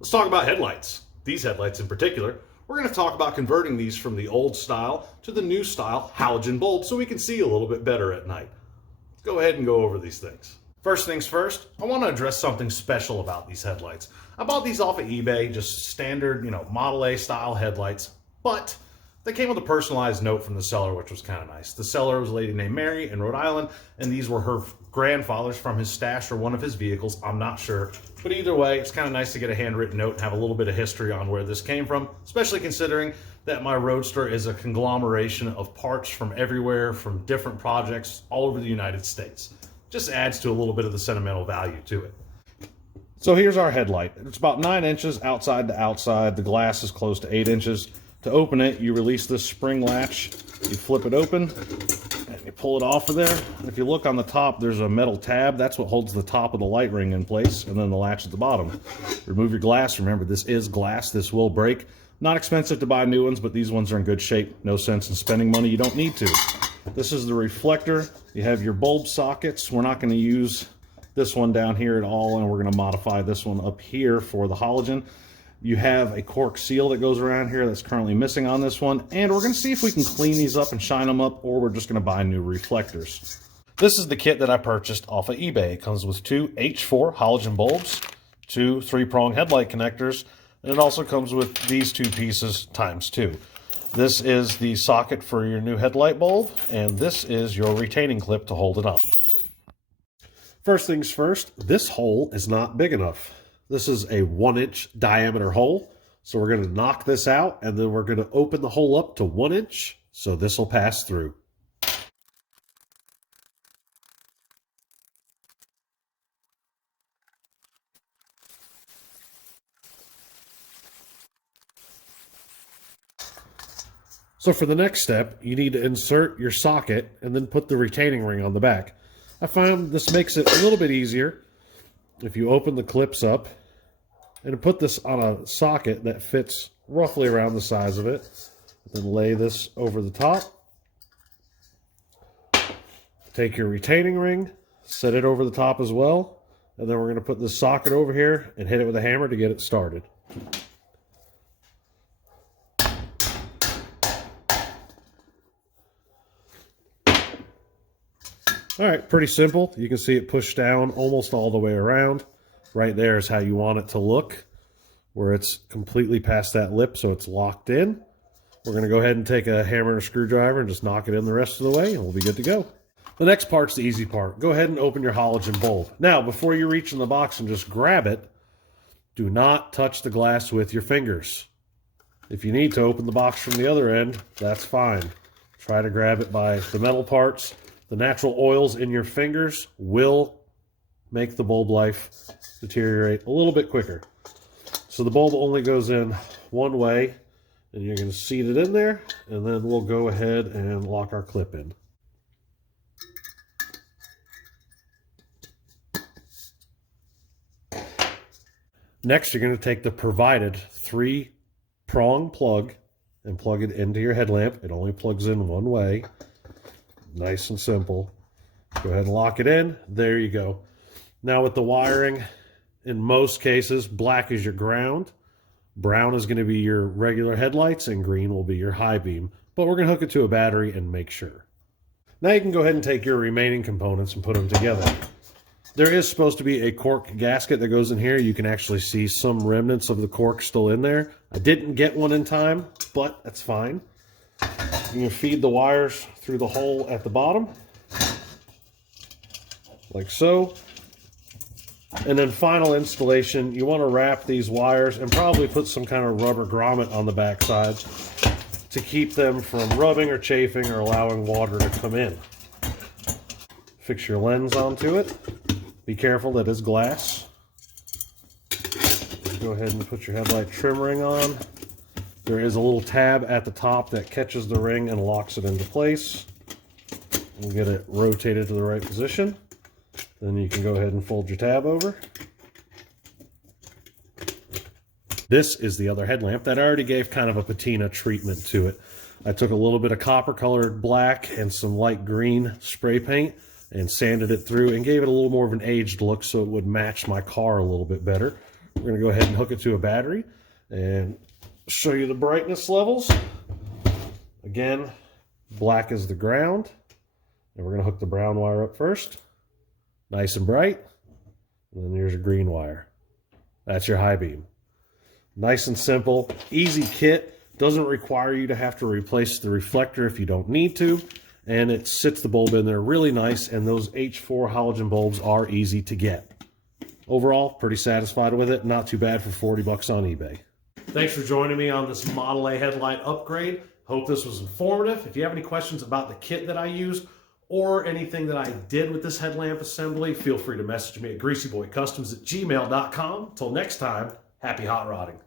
Let's talk about headlights. These headlights in particular, we're going to talk about converting these from the old style to the new style halogen bulb so we can see a little bit better at night. Let's go ahead and go over these things. First things first, I want to address something special about these headlights. I bought these off of eBay, just standard, Model A style headlights, but they came with a personalized note from the seller, which was kind of nice. The seller was a lady named Mary in Rhode Island, and these were her grandfather's from his stash or one of his vehicles. I'm not sure. But either way, it's kind of nice to get a handwritten note and have a little bit of history on where this came from, especially considering that my Roadster is a conglomeration of parts from everywhere, from different projects all over the United States. Just adds to a little bit of the sentimental value to it. So here's our headlight. It's about 9 inches outside to outside. The glass is close to 8 inches. To open it, you release this spring latch, you flip it open, and you pull it off of there. If you look on the top, there's a metal tab. That's what holds the top of the light ring in place, and then the latch at the bottom. Remove your glass. Remember, this is glass. This will break. Not expensive to buy new ones, but these ones are in good shape. No sense in spending money you don't need to. This is the reflector. You have your bulb sockets. We're not going to use this one down here at all, and we're going to modify this one up here for the halogen. You have a cork seal that goes around here that's currently missing on this one, and we're going to see if we can clean these up and shine them up, or we're just going to buy new reflectors. This is the kit that I purchased off of eBay. It comes with 2 H4 halogen bulbs, 2 3-prong headlight connectors, and it also comes with these 2 pieces times 2. This is the socket for your new headlight bulb, and this is your retaining clip to hold it up. First things first, this hole is not big enough. This is a 1-inch diameter hole, so we're going to knock this out, and then we're going to open the hole up to 1 inch, so this will pass through. So for the next step, you need to insert your socket and then put the retaining ring on the back. I found this makes it a little bit easier if you open the clips up and put this on a socket that fits roughly around the size of it. Then lay this over the top. Take your retaining ring, set it over the top as well, and then we're going to put this socket over here and hit it with a hammer to get it started. All right, pretty simple. You can see it pushed down almost all the way around. Right there is how you want it to look, where it's completely past that lip, so it's locked in. We're going to go ahead and take a hammer and a screwdriver and just knock it in the rest of the way, and we'll be good to go. The next part's the easy part. Go ahead and open your halogen bulb. Now, before you reach in the box and just grab it, do not touch the glass with your fingers. If you need to open the box from the other end, that's fine. Try to grab it by the metal parts. The natural oils in your fingers will make the bulb life deteriorate a little bit quicker. So the bulb only goes in one way, and you're going to seat it in there, and then we'll go ahead and lock our clip in. Next, you're going to take the provided 3-prong plug and plug it into your headlamp. It only plugs in one way. Nice and simple. Go ahead and lock it in. There you go. Now with the wiring, in most cases, black is your ground, brown is going to be your regular headlights, and green will be your high beam. But we're going to hook it to a battery and make sure. Now you can go ahead and take your remaining components and put them together. There is supposed to be a cork gasket that goes in here. You can actually see some remnants of the cork still in there. I didn't get one in time, but that's fine. You can feed the wires through the hole at the bottom, like so. And then final installation, you want to wrap these wires and probably put some kind of rubber grommet on the backside to keep them from rubbing or chafing or allowing water to come in. Fix your lens onto it. Be careful, that is glass. Go ahead and put your headlight trim ring on. There is a little tab at the top that catches the ring and locks it into place. We'll get it rotated to the right position. Then you can go ahead and fold your tab over. This is the other headlamp that I already gave kind of a patina treatment to it. I took a little bit of copper colored black and some light green spray paint and sanded it through and gave it a little more of an aged look so it would match my car a little bit better. We're going to go ahead and hook it to a battery and show you the brightness levels. Again, black is the ground. And we're going to hook the brown wire up first. Nice and bright. And then there's a green wire. That's your high beam. Nice and simple, easy kit. Doesn't require you to have to replace the reflector if you don't need to. And it sits the bulb in there really nice, and those H4 halogen bulbs are easy to get. Overall, pretty satisfied with it. Not too bad for 40 bucks on eBay. Thanks for joining me on this Model A headlight upgrade. Hope this was informative. If you have any questions about the kit that I used or anything that I did with this headlamp assembly, feel free to message me at greasyboykustoms@gmail.com. Till next time, happy hot rodding.